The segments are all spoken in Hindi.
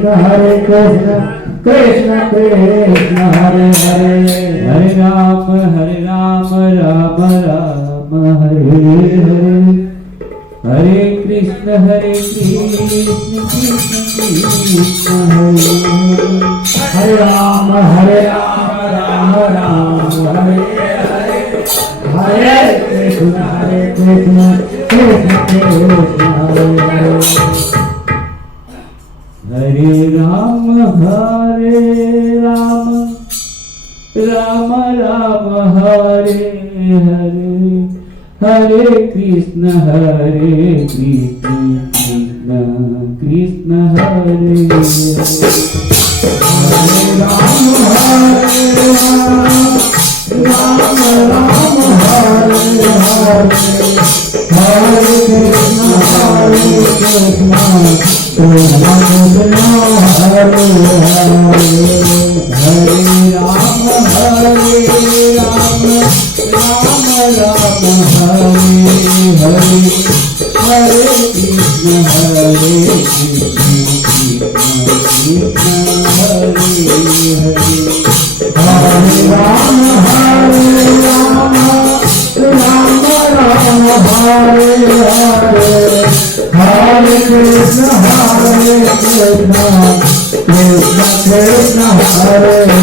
Krishna Krishna Krishna Hare Hare Hare Ram Ram Ram Hare Hare Hare Krishna Krishna Krishna Hare Hare Ram Ram Hare Hare Hare Krishna Krishna Krishna Hare Hare Hare Ram Ram Ram Hare Hare Hare Krishna Krishna Krishna Hare Hare Ram Ram Hare Hare Hare Krishna Krishna Krishna Hare Hare Hare Ram Ram Hare Hare Hare Krishna Krishna Hare Hare Hare Ram Ram Hare Hare Hare Krishna Krishna Krishna Hare Hare Hare Ram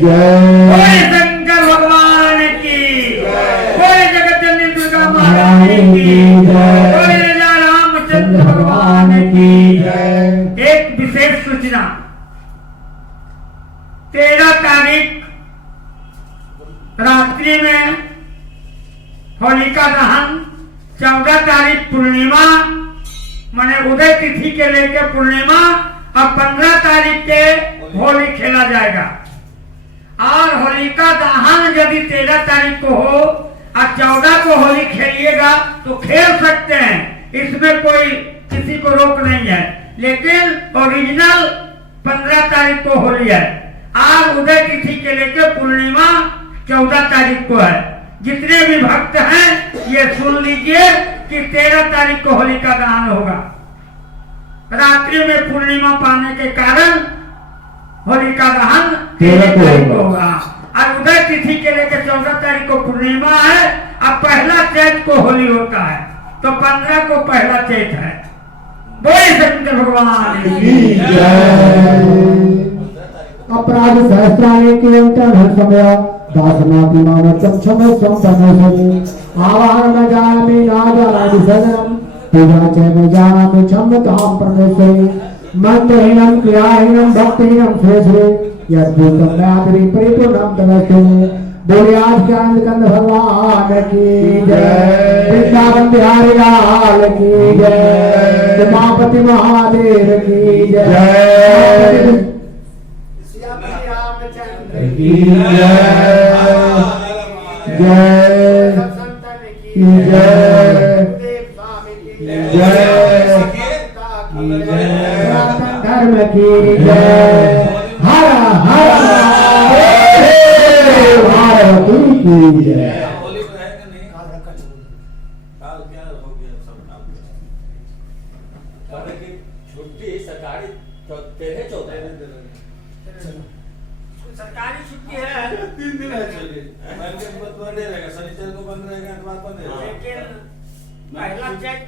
जय शंकर भगवान की बोले जगत जननी दुर्गा महारानी की बोले राजा रामचंद्र भगवान की एक विशेष सूचना 13 तारीख रात्रि में होलिका दहन, 14 तारीख पूर्णिमा माने उदय तिथि के लेके पूर्णिमा और 15 तारीख के होली खेला जाएगा। और होलिका दहन यदि 13 तारीख को हो और 14 को होली खेलिएगा तो खेल सकते हैं, इसमें कोई किसी को रोक नहीं है। लेकिन ओरिजिनल 15 तारीख को होली है और उदय तिथि के लेकर पूर्णिमा 14 तारीख को है। जितने भी भक्त हैं ये सुन लीजिए कि 13 तारीख को होलिका दहन होगा। रात्रि में पूर्णिमा पाने के कारण होलिका दहन 13 तारीख को होगा और उदय तिथि के लेकर 14 तारीख को पूर्णिमा है और पहला चैत को होली होता है, तो 15 को पहला चैत है। बोले शंकर भगवान की अपराध सहस्राणी कीर्तन समय दासनाति मामचम क्षम संपन्नसि आवाहन न जायामि न जानामि सदनम पूजा च न जानामि क्षमतां परमेश्वरि मंत्रहीनं क्रियाहीनं भक्तिहीनं शेषे यद्भूतं मयापि परिपूर्णं तदस्तु। बोले आज के कंद भगवान की जय, वृंदावन बिहारी लाल की जय, उमापति महादेव की जय, की जय जय जय धर्म की जय, हर हर भारती की जय। होली तो है कि नहीं? काल क्या हो गया सब नाम कल की छुट्टी सरकारी 13-14 सरकारी छुट्टी है 3 दिन है चलिए बैंक बंद रहेगा, शनिचर को बंद रहेगा, इतवार बंद रहेगा। लेकिन पहला चेक